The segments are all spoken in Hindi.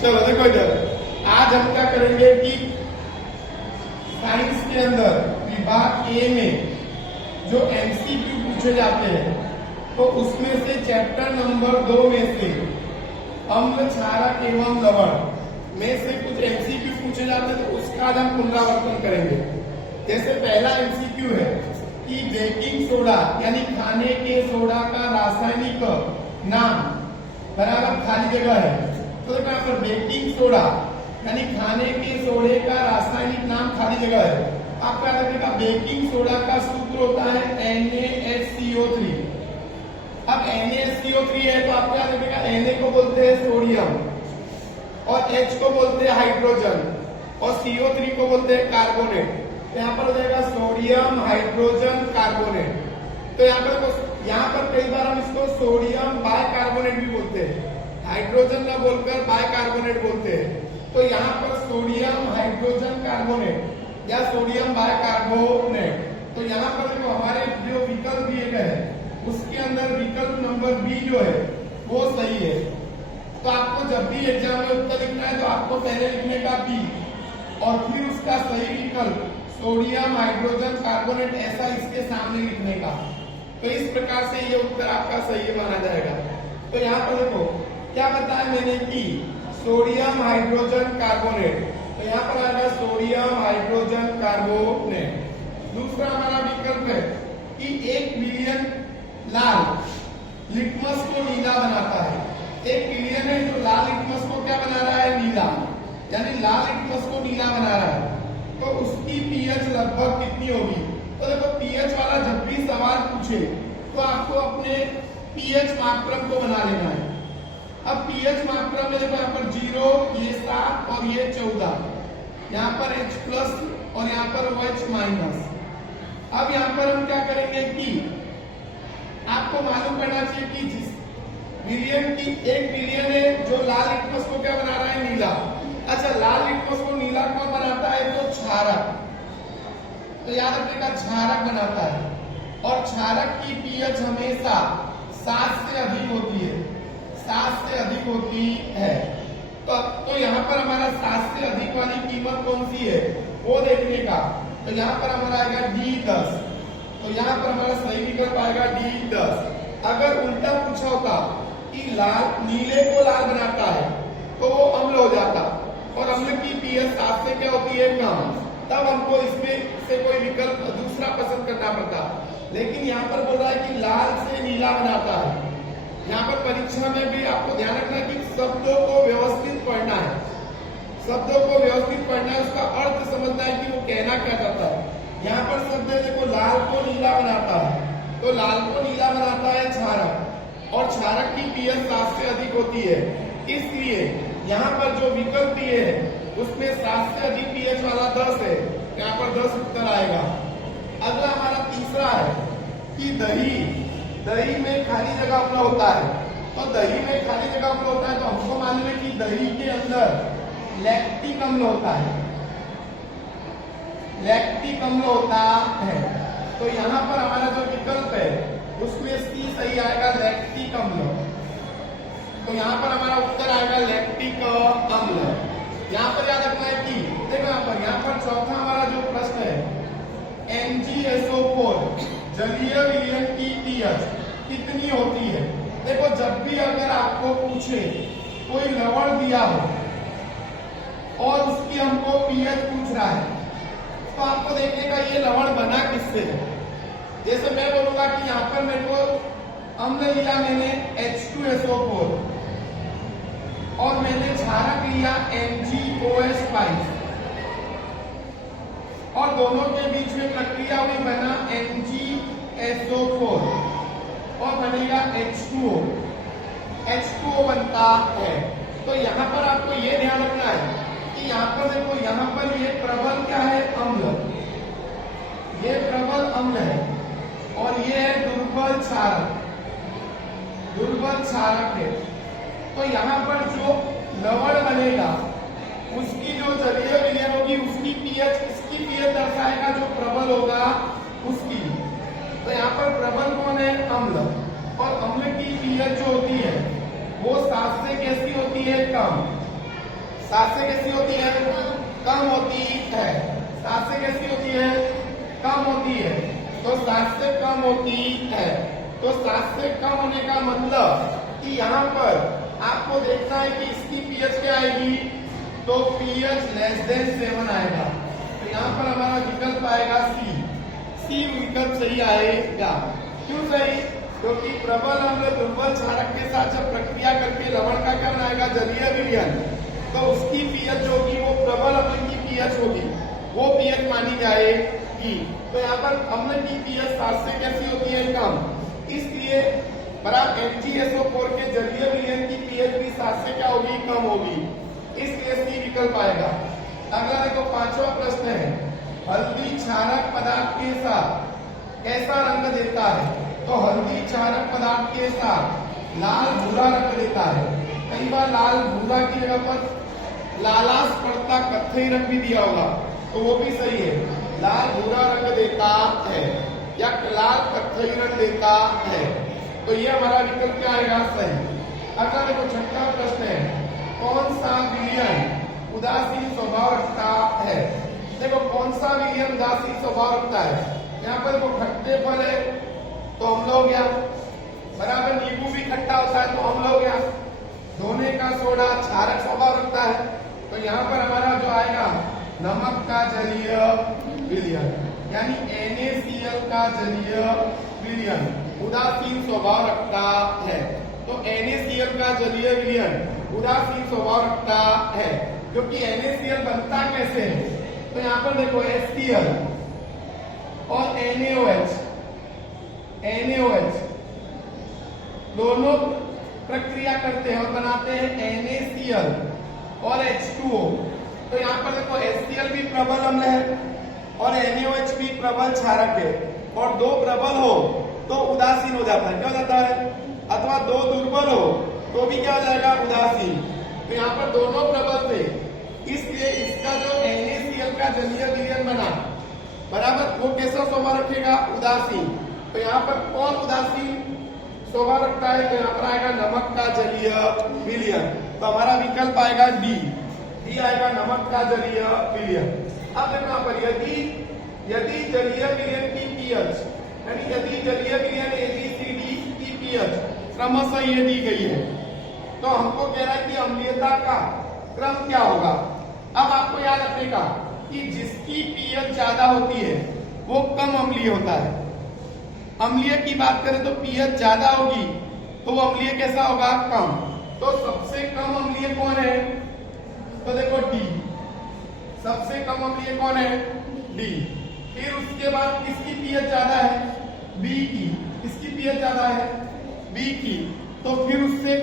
चलो देखो इधर, आज हम क्या करेंगे कि साइंस के अंदर विभाग ए में जो एमसीक्यू पूछे जाते हैं, तो उसमें से चैप्टर नंबर 2 में से अम्ल, क्षारक एवं लवण में से कुछ एमसीक्यू पूछे जाते हैं, तो उसका आज हम पुनरावर्तन करेंगे। जैसे पहला एमसीक्यू है कि बेकिंग सोडा यानी खाने के सोडा का रासायनिक नाम बराबर खाली जगह है। तो देखो यहाँ पर बेकिंग सोडा यानी खाने के सोडे का रासायनिक नाम खाली जगह है। आपको याद रखिएगा बेकिंग सोडा का सूत्र होता है NaHCO3। अब NaHCO3 है तो आपको याद रखिएगा Na को बोलते हैं सोडियम और H को बोलते हैं हाइड्रोजन और CO3 को बोलते हैं कार्बोनेट। तो यहाँ पर हो जाएगा सोडियम हाइड्रोजन कार्बोनेट। तो यहाँ पर कई बार हम इसको सोडियम बाइकार्बोनेट भी बोलते हैं, हाइड्रोजन न बोलकर बाइकार्बोनेट बोलते हैं। तो यहाँ पर सोडियम हाइड्रोजन कार्बोनेट या सोडियम बाइकार्बोनेट। तो यहाँ पर देखो हमारे जो विकल्प दिए गए हैं उसके अंदर विकल्प नंबर बी जो है वो सही है। तो आपको जब भी एग्जाम में उत्तर लिखना है तो आपको पहले लिखने का बी और फिर उसका सही विकल्प सोडियम हाइड्रोजन कार्बोनेट ऐसा इसके सामने लिखने का। तो इस प्रकार से ये उत्तर आपका सही माना जाएगा। तो यहाँ पर देखो क्या बताया मैंने कि सोडियम हाइड्रोजन कार्बोनेट, तो यहाँ पर आएगा सोडियम हाइड्रोजन कार्बोनेट। दूसरा हमारा विकल्प है कि 1 मिलियन लाल लिटमस को नीला बनाता है। 1 मिलियन है जो लाल लिटमस को क्या बना रहा है, नीला, यानी लाल लिटमस को नीला बना रहा है। तो उसकी पीएच लगभग कितनी होगी। तो देखो पीएच वाला जब भी सवाल पूछे तो आपको अपने पीएच मापक्रम को बना लेना है। अब पीएच मापक्रम में देखो यहाँ पर 0, ये 7 और ये 14, यहाँ पर H प्लस और यहाँ पर OH माइनस। अब यहाँ पर हम क्या करेंगे कि आपको मालूम करना चाहिए कि जिस मिलियन की 1 मिलियन है जो लाल लिटमस को क्या बना रहा है, नीला। अच्छा, लाल लिटमस को नीला कौन बनाता है, तो क्षारक। तो याद रखिएगा क्षारक बनाता है और क्षारक की पीएच हमेशा 7 से अधिक होती है, 7 से अधिक होती है। तो यहाँ पर हमारा 7 से अधिक वाली कीमत कौन सी है वो देखने का। तो यहाँ पर हमारा आएगा D10। तो यहाँ पर हमारा सही विकल्प आएगा D10। अगर उल्टा पूछा होता कि लाल नीले को लाल बनाता है तो वो अम्ल हो जाता और अम्ल की पीएच 7 से क्या होती है, कम, तब हमको इसमें से कोई विकल्प दूसरा पसंद करना पड़ता। लेकिन यहाँ पर बोल रहा है कि लाल से नीला बनाता है। यहाँ पर परीक्षा में भी आपको ध्यान रखना है कि शब्दों को व्यवस्थित पढ़ना है, शब्दों को व्यवस्थित पढ़ना है, उसका अर्थ समझना है कि वो कहना क्या चाहता है। यहाँ पर शब्द है देखो, लाल को नीला बनाता है, तो लाल को नीला बनाता है क्षारक और क्षारक की पीएच 7 से अधिक होती है। इसलिए यहाँ पर जो विकल्प दिए है उसमें 7 से अधिक पीएच वाला 10 है, यहाँ पर 10 उत्तर आएगा। अगला हमारा तीसरा है कि दही में खाली जगह अम्ल होता है। तो दही में खाली जगह अम्ल होता है तो हमको मालूम है कि दही के अंदर लैक्टिक अम्ल होता है, लैक्टिक अम्ल होता है। तो यहाँ पर हमारा जो विकल्प है उसमें सी सही आएगा, लैक्टिक अम्ल। तो यहाँ पर हमारा उत्तर आएगा लैक्टिक अम्ल। यहाँ पर याद रखना है कि देखो यहाँ पर चौथा हमारा जो प्रश्न है MgSO4 जलीय विलयन की पीएच कितनी होती है। देखो जब भी अगर आपको पूछे कोई लवण दिया हो और उसकी हमको पीएच पूछ रहा है तो आपको देखने का ये लवण बना किससे है। जैसे मैं बोलूंगा कि यहाँ पर मेरे को अम्ल लिया मैंने H2SO4 और मैंने क्षारक लिया MgOH5 और दोनों के बीच में प्रक्रिया हुई, बना MgSO4 और बनेगा H2O, H2O बनता है। तो यहाँ पर आपको ये ध्यान रखना है कि यहाँ पर देखो, यहाँ पर ये प्रबल क्या है, अम्ल, ये प्रबल अम्ल है और ये है दुर्बल क्षारक, दुर्बल क्षारक है। तो यहाँ पर जो लवण बनेगा उसकी जो जलीय विलयन होगी उसकी पीएच, इसकी पीएच दर्शाएगा जो प्रबल होगा उसकी। तो यहाँ पर प्रबल कौन है, अम्ल, और अम्ल की पीएच जो होती है वो 7 से कैसी होती है, कम। सात से कैसी होती है? कम होती है। सात से कैसी होती है? कम होती है। तो सात से कम होती है। तो सात से कम होने का मतलब कि यहाँ पर आपको देखना है कि इसकी पीएच क्या आएगी, तो पीएच लेस देन 7 आएगा। तो यहाँ पर हमारा विकल्प आएगा सी। सी विकल्प सही आएगा। क्यों सही? क्योंकि प्रबल अम्ल दुर्बल क्षारक के साथ जब प्रक्रिया करके लवण का क्या बनाएगा, जलीय विलयन, तो उसकी पीएच होगी वो प्रबल अम्ल की पीएच होगी, वो पीएच मानी जाएगी। तो यहाँ पर अम्ल की पीएच 7 से कैसी होती है? कम। इसलिए बराबर MgSO4 के जलीय विलयन की पीएच भी 7 से क्या होगी? कम होगी। इसलिए सी विकल्प आएगा। अगला देखो, पांचवा प्रश्न है, हल्दी क्षारक पदार्थ के साथ कैसा रंग देता है? तो हल्दी क्षारक पदार्थ के साथ लाल भूरा रंग देता है। कई बार लाल भूरा की जगह पर लालास पड़ता कत्थई रंग भी दिया होगा, तो वो भी सही है। लाल भूरा रंग देता है या लाल कत्थई रंग देता है। तो ये हमारा विकल्प क्या आएगा? सही। अगला देखो, छठा प्रश्न है, कौन सा विलयन उदासीन स्वभाव रखता है? देखो, कौन सा विलयन उदासीन स्वभाव रखता है? यहाँ पर देखो, खट्टे फल है तो अम्ल हो गया, बराबर नींबू भी खट्टा होता है तो अम्ल हो गया। धोने का सोडा क्षारक स्वभाव रखता है, तो यहाँ पर हमारा जो आएगा नमक का जलीय विलयन, यानी NaCl का जलीय विलयन उदासीन स्वभाव रखता है। तो NaCl का जलीय विलयन उदासीन स्वभाव रखता है, क्योंकि NaCl बनता कैसे है? तो यहाँ पर देखो, HCl और NaOH दोनों प्रक्रिया करते हैं और बनाते हैं NaCl और H2O। तो यहाँ पर देखो, HCl भी प्रबल अम्ल है और NaOH भी प्रबल क्षारक है, और दो प्रबल हो तो उदासीन हो जाता है। क्या हो जाता है? अथवा दो दुर्बल हो तो भी क्या हो जाएगा? उदासीन। तो यहाँ पर दोनों प्रबल थे, इसलिए इसका जो NaCl का जलीय विलयन बना, बराबर, वो कैसा स्वभाव रखेगा? उदासीन। तो यहाँ पर कौन उदासीन स्वभाव रखता है? तो यहाँ पर आएगा नमक का जलीय विलयन। तो हमारा विकल्प आएगा डी। डी आएगा, नमक का जलीय विलयन। अब देखो यहाँ पर, यदि जलीय विलयन की पीएच, यानी यदि जलीय विलयन ABCD की पीएच क्रमशः ये दी गई है, तो हमको कह रहा है कि अम्लीयता का क्रम क्या होगा। अब आपको याद रखने कि जिसकी पीएच ज्यादा होती है वो कम अम्लीय होता है। अम्लीय की बात करें तो पीएच ज्यादा होगी तो वो अम्लीय कैसा होगा? कम। तो सबसे कम अम्लीय कौन है? तो देखो डी। सबसे कम अम्लीय कौन है? डी। फिर उसके बाद किसकी पीएच ज्यादा है? बी की। किसकी पीएच ज्यादा है? बी की। तो फिर उससे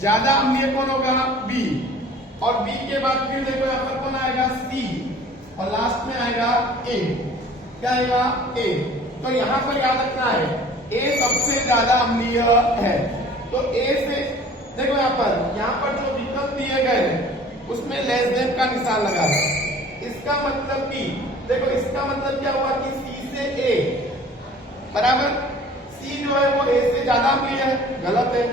ज्यादा अम्लीय कौन होगा? बी। और बी के बाद फिर देखो यहाँ पर कौन आएगा? सी। और लास्ट में आएगा ए। क्या आएगा? ए। तो यहाँ पर याद रखना है, ए सबसे ज्यादा अम्लीय है। तो ए से देखो यहाँ पर जो विकल्प दिए गए हैं उसमें लेस देन का निशान लगा है। इसका मतलब कि देखो, इसका मतलब क्या हुआ कि सी से ए, बराबर सी जो है वो ए से ज्यादा अम्लीय है। गलत है,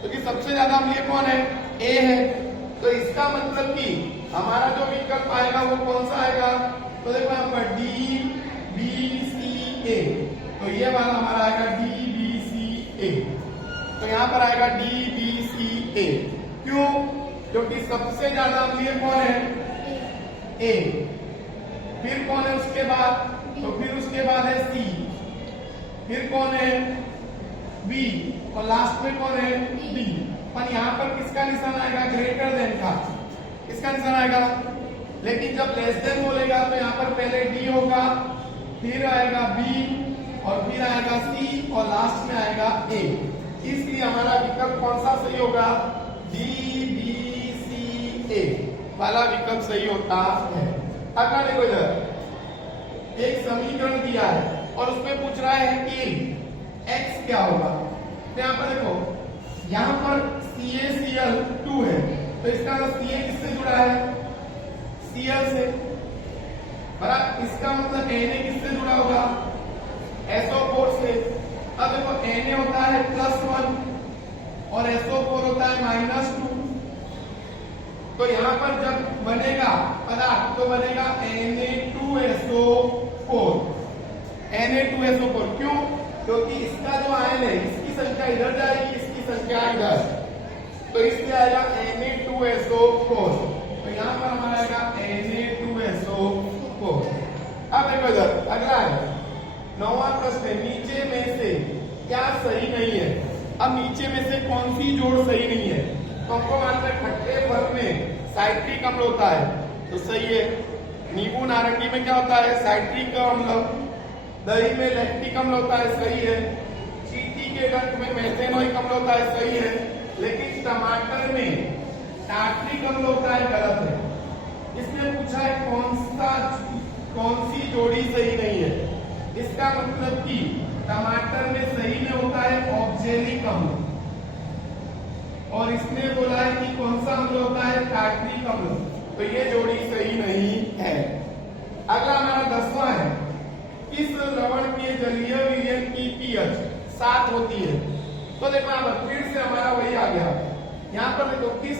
क्योंकि सबसे ज्यादा अम्लीय कौन है? ए है। तो इसका मतलब कि हमारा जो विकल्प आएगा वो कौन सा आएगा? तो देखो यहाँ पर डी बी सी ए। तो ये वाला हमारा आएगा डी बी सी ए। तो यहाँ पर आएगा डी बी सी ए। क्यों? क्योंकि सबसे ज्यादा अम्लीय कौन है? ए। फिर कौन है उसके बाद? तो फिर उसके बाद है सी। फिर कौन है? बी। और लास्ट में कौन है? डी। पर यहाँ पर किसका निशान आएगा? ग्रेटर देन का। किसका निशान आएगा? लेकिन जब लेस देन बोलेगा तो यहाँ पर पहले डी होगा, फिर आएगा बी, और फिर आएगा सी, और लास्ट में आएगा ए। इसलिए हमारा विकल्प कौन सा सही होगा? डी बी सी ए वाला विकल्प सही होता है। अगला देखो, इधर एक समीकरण दिया है और उसमें पूछ रहा है कि x क्या होगा। तो यहाँ पर देखो, यहाँ पर CaCl2 है, तो इसका मतलब Ca किससे जुड़ा है? Cl से। बराबर, इसका मतलब Na किससे जुड़ा होगा? SO4 से। अब देखो, Na होता है +1 और SO4 होता है -2। तो यहाँ पर जब बनेगा पदार्थ तो बनेगा Na2SO4। Na2SO4 क्यों? क्योंकि इसका जो आयन है इसकी संख्या इधर जाएगी, इसकी संख्या इधर, तो इसलिए आएगा Na2SO4। तो यहाँ पर हमारा आएगा Na2SO4। अब देखो इधर अगला है 9वां प्रश्न है, नीचे में से क्या सही नहीं है। अब नीचे में से कौन सी जोड़ सही नहीं है? तो हमको मानते हैं खट्टे फल में साइट्रिक अम्ल होता है तो सही है। नींबू नारंगी में क्या होता है? साइट्रिक अम्ल। दही में लैक्टिक अम्ल होता है, सही है। चींटी के डंक में मेथेनोइक अम्ल होता है, सही है। लेकिन टमाटर में टार्ट्रिक अम्ल होता है, गलत है। इसमें पूछा है कौन सी जोड़ी सही नहीं है। इसका मतलब कि टमाटर में सही में होता है ऑक्जेलिक अम्ल, और इसने बोला है कि कौन सा अम्ल होता है? टार्ट्रिक अम्ल। तो ये जोड़ी सही नहीं है। अगला हमारा 10वां है, किस लवण के जलीय विलयन की pH 7 होती है? तो देखो यहाँ पर फिर से हमारा वही आ गया। यहाँ पर देखो किस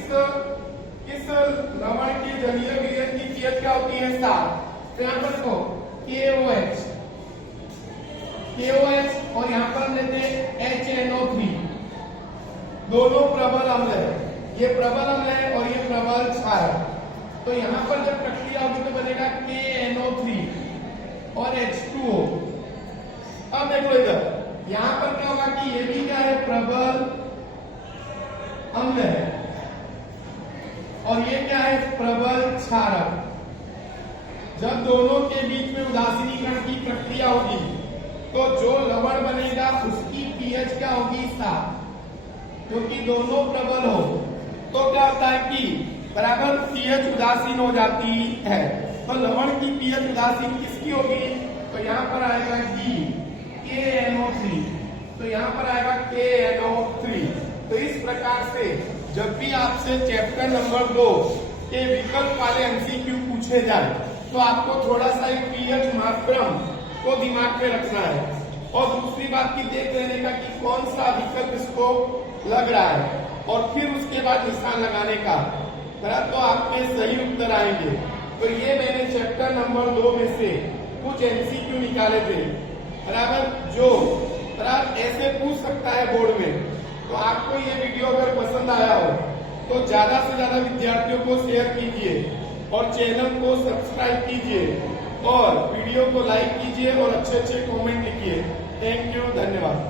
लवण के जलीय विलयन की pH क्या होती है? 7। तो यहाँ पर देखो KOH और यहाँ पर लेते हैं HNO3, दोनों प्रबल अम्ल है। ये प्रबल अम्ल है और ये प्रबल क्षारक। तो यहाँ पर जब प्रक्रिया होगी तो बनेगा KNO3 और H2O। अब देखो इधर यहाँ पर क्या होगा कि ये भी क्या है? प्रबल अम्ल है और ये क्या है? प्रबल क्षारक। जब दोनों के बीच में उदासीनीकरण की प्रक्रिया होगी तो जो लवण बनेगा उसकी pH क्या होगी? 7, क्योंकि दोनों प्रबल हो तो क्या होता है कि बराबर pH उदासीन हो जाती है। तो लवण की pH उदासीन किसकी होगी? तो यहाँ पर आएगा D KNO3, तो यहाँ पर आएगा KNO3। तो इस प्रकार से जब भी आपसे चैप्टर नंबर 2 के विकल्प वाले MCQ पूछे जाए तो आपको थोड़ा सा एक pH मात्रम को दिमाग में रखना है, और दूसरी बात की देख लेने का कि कौन सा विकल्प इसको लग रहा है, और फिर उसके बाद निशान लगाने का। तो आपके सही उत्तर आएंगे। तो ये मैंने चैप्टर नंबर 2 में से कुछ MCQ निकाले थे, बराबर, जो ऐसे पूछ सकता है बोर्ड में। तो आपको ये वीडियो अगर पसंद आया हो तो ज्यादा से ज्यादा विद्यार्थियों को शेयर कीजिए और चैनल को सब्सक्राइब कीजिए और वीडियो को लाइक कीजिए और अच्छे अच्छे कमेंट लिखिए। थैंक यू, धन्यवाद।